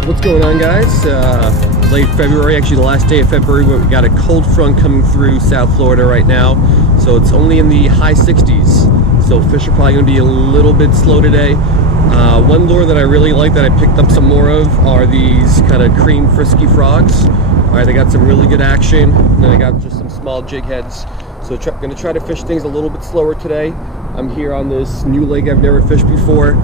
Alright, what's going on, guys? Late February, actually the last day of February, but we got a cold front coming through South Florida right now. So it's only in the high 60s. So fish are probably going to be a little bit slow today. One lure that I really like that I picked up some more of are these kind of Creme Frisky Frogs. Alright, they got some really good action. And then I got just some small jig heads. So going to try to fish things a little bit slower today. I'm here on this new lake I've never fished before.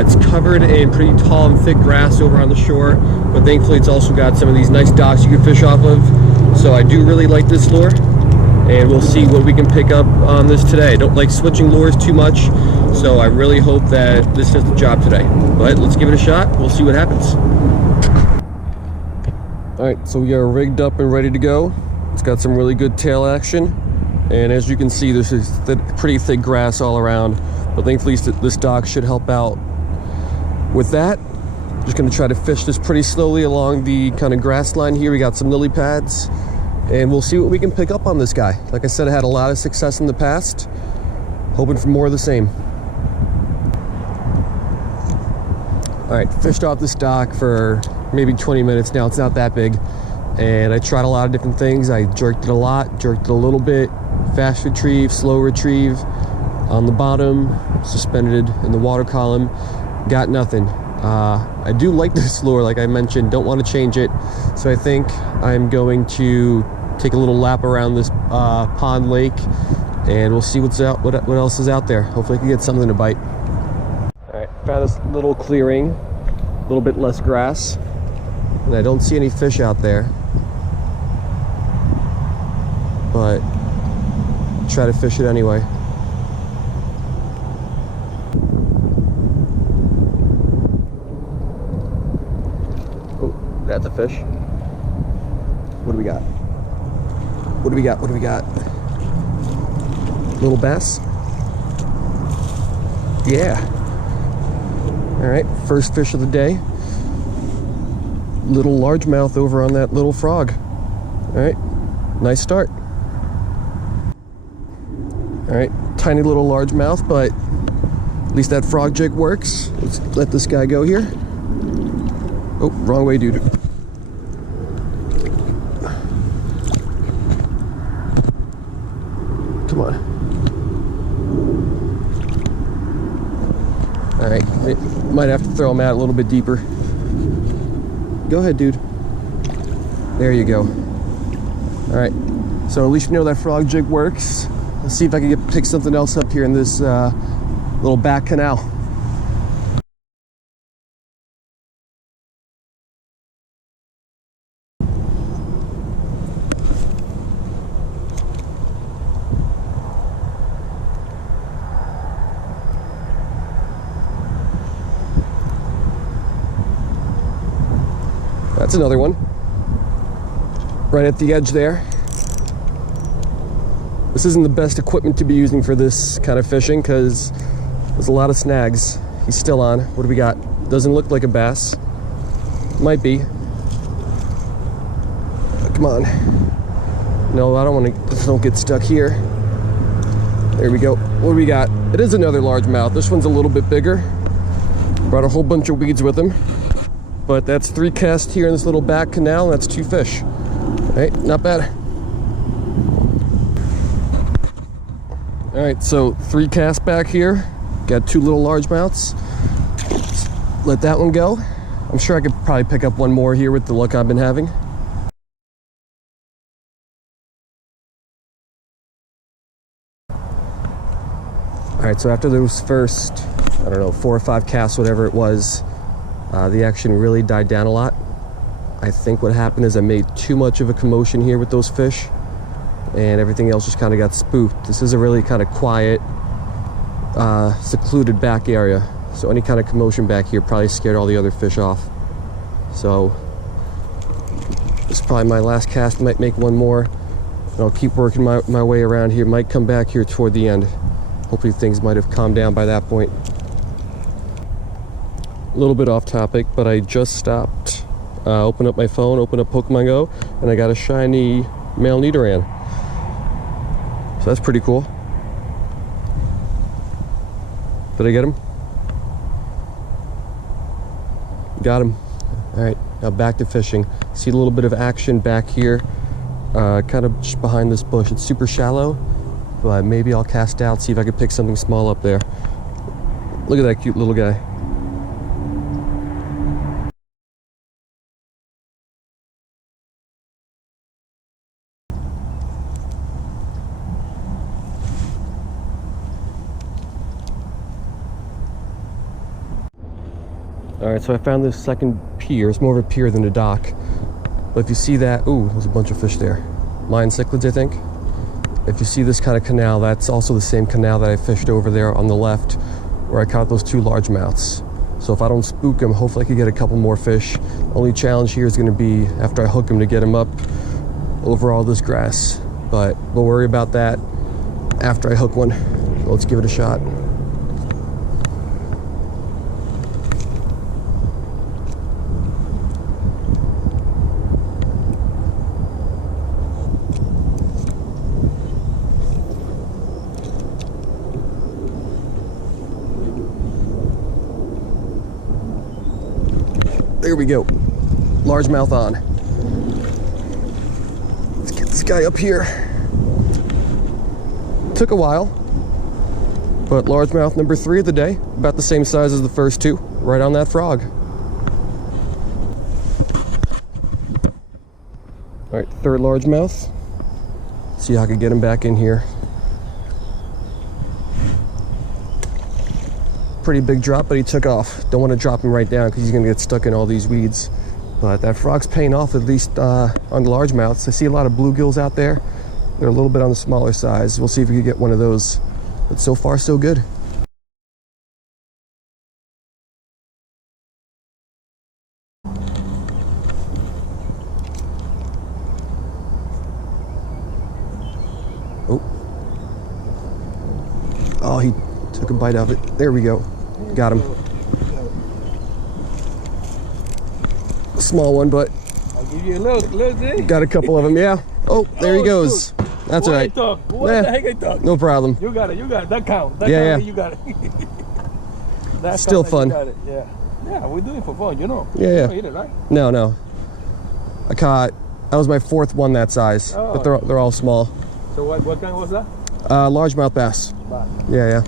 It's covered in pretty tall and thick grass over on the shore, but thankfully it's also got some of these nice docks you can fish off of. So I do really like this lure, and we'll see what we can pick up on this today. I don't like switching lures too much, so I really hope that this does the job today. But let's give it a shot. We'll see what happens. Alright, so we are rigged up and ready to go. It's got some really good tail action, and as you can see, this is pretty thick grass all around, but thankfully this dock should help out with that. Just going to try to fish this pretty slowly along the kind of grass line here. We got some lily pads, and we'll see what we can pick up on this guy. Like I said, I had a lot of success in the past, hoping for more of the same. Alright, fished off this dock for maybe 20 minutes now. It's not that big, and I tried a lot of different things. I jerked it a lot, jerked it a little bit, fast retrieve, slow retrieve on the bottom, suspended in the water column, got nothing. I do like this lure, like I mentioned, don't want to change it, so I think I'm going to take a little lap around this pond lake, and we'll see what else is out there. Hopefully I can get something to bite. Alright, found this little clearing, a little bit less grass, and I don't see any fish out there, but try to fish it anyway. Oh, that's a fish. What do we got? What do we got? What do we got? Little bass? Yeah. All right, first fish of the day. Little largemouth over on that little frog. All right, nice start. All right, tiny little largemouth, but at least that frog jig works. Let's let this guy go here. Oh, wrong way, dude. Come on. All right, might have to throw him out a little bit deeper. Go ahead, dude. There you go. All right, so at least you know that frog jig works. Let's see if I can pick something else up here in this little back canal. That's another one. Right at the edge there. This isn't the best equipment to be using for this kind of fishing because there's a lot of snags. He's still on. What do we got? Doesn't look like a bass. Might be. Come on. No, I don't want to. Don't get stuck here. There we go. What do we got? It is another largemouth. This one's a little bit bigger. Brought a whole bunch of weeds with him. But that's 3 casts here in this little back canal, and that's 2 fish. All right, not bad. All right, so 3 casts back here. Got 2 little largemouths. Let that one go. I'm sure I could probably pick up one more here with the luck I've been having. All right, so after those first, I don't know, 4 or 5 casts, whatever it was, the action really died down a lot. I think what happened is I made too much of a commotion here with those fish, and everything else just kind of got spooked. This is a really kind of quiet, secluded back area, so any kind of commotion back here probably scared all the other fish off. So this is probably my last cast. Might make one more, and I'll keep working my way around here. Might come back here toward the end. Hopefully things might have calmed down by that point. A little bit off topic, but I just stopped, opened up my phone, opened up Pokemon Go, and I got a shiny male Nidoran. So that's pretty cool. Did I get him? Got him. All right, now back to fishing. See a little bit of action back here, kind of just behind this bush. It's super shallow, but maybe I'll cast out, see if I can pick something small up there. Look at that cute little guy. All right, so I found this second pier. It's more of a pier than a dock. But if you see that, ooh, there's a bunch of fish there. Lion cichlids, I think. If you see this kind of canal, that's also the same canal that I fished over there on the left, where I caught those 2 largemouths. So if I don't spook them, hopefully I can get a couple more fish. Only challenge here is going to be after I hook them to get them up over all this grass. But we'll worry about that after I hook one. So let's give it a shot. There we go. Largemouth on. Let's get this guy up here. Took a while, but largemouth number 3 of the day, about the same size as the first 2, right on that frog. All right, 3rd largemouth. See how I can get him back in here. Pretty big drop, but he took off. Don't want to drop him right down because he's going to get stuck in all these weeds. But that frog's paying off, at least on the largemouths. I see a lot of bluegills out there. They're a little bit on the smaller size. We'll see if we can get one of those. But so far, so good. Oh, he took a bite of it. There we go. Got him. A small one, but I'll give you a look. Got a couple of them, yeah. Oh, there he goes. That's all right. What the heck I talk? No problem. You got it. That count. Yeah. You got it. That's still fun. Yeah. Yeah, we're doing it for fun, you know. Yeah. You don't eat it, right? No. That was my 4th one that size, but they're all small. So what kind was that? Largemouth bass. Bass. Yeah.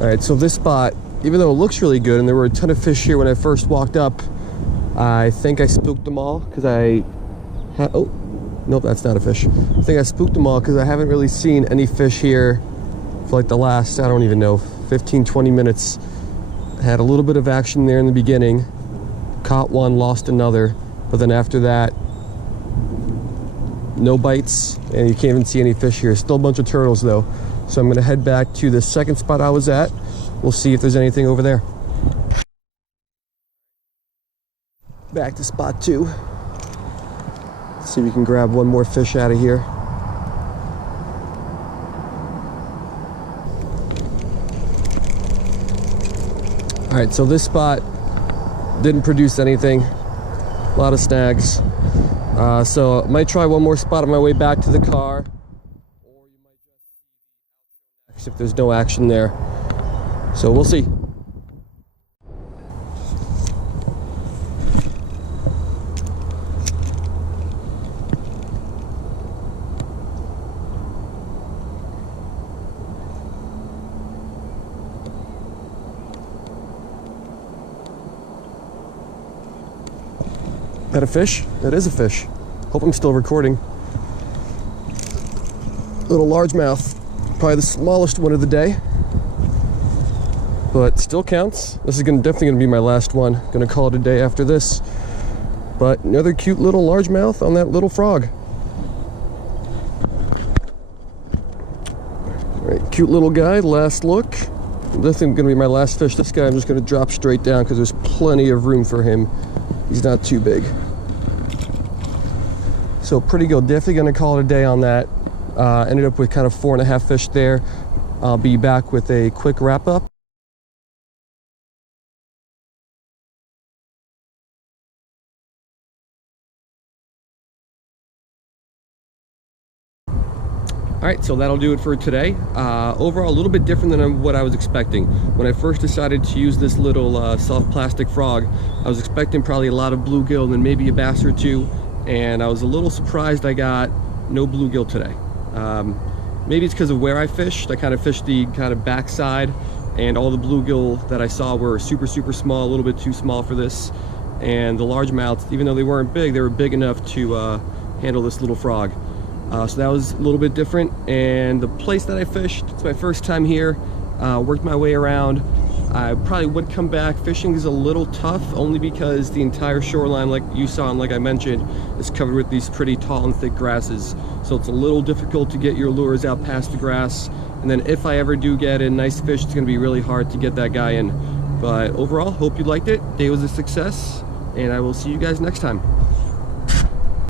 All right, so this spot, even though it looks really good, and there were a ton of fish here when I first walked up, I think I spooked them all because oh, nope, that's not a fish. I think I spooked them all because I haven't really seen any fish here for like the last, I don't even know, 15, 20 minutes. I had a little bit of action there in the beginning, caught one, lost another, but then after that, no bites, and you can't even see any fish here. Still a bunch of turtles though. So I'm gonna head back to the second spot I was at. We'll see if there's anything over there. Back to spot 2. See if we can grab one more fish out of here. All right, so this spot didn't produce anything. A lot of snags. So I might try one more spot on my way back to the car. Or you might just see if there's no action there. So we'll see. That a fish? That is a fish. Hope I'm still recording. Little largemouth. Probably the smallest one of the day. But still counts. This is definitely gonna be my last one. Gonna call it a day after this. But another cute little largemouth on that little frog. All right, cute little guy, last look. Definitely gonna be my last fish. This guy I'm just gonna drop straight down because there's plenty of room for him. He's not too big. So pretty good. Definitely gonna call it a day on that. Ended up with kind of 4.5 fish there. I'll be back with a quick wrap up. All right, so that'll do it for today. Overall, a little bit different than what I was expecting. When I first decided to use this little soft plastic frog, I was expecting probably a lot of bluegill and then maybe a bass or two, and I was a little surprised I got no bluegill today. Maybe it's because of where I fished. I kind of fished the kind of backside, and all the bluegill that I saw were super small, a little bit too small for this. And the largemouths, even though they weren't big, they were big enough to handle this little frog. So that was a little bit different. And the place that I fished, it's my first time here, worked my way around. I probably would come back. Fishing is a little tough, only because the entire shoreline, like you saw and like I mentioned, is covered with these pretty tall and thick grasses. So it's a little difficult to get your lures out past the grass. And then if I ever do get a nice fish, it's gonna be really hard to get that guy in. But overall, hope you liked it. Day was a success, and I will see you guys next time.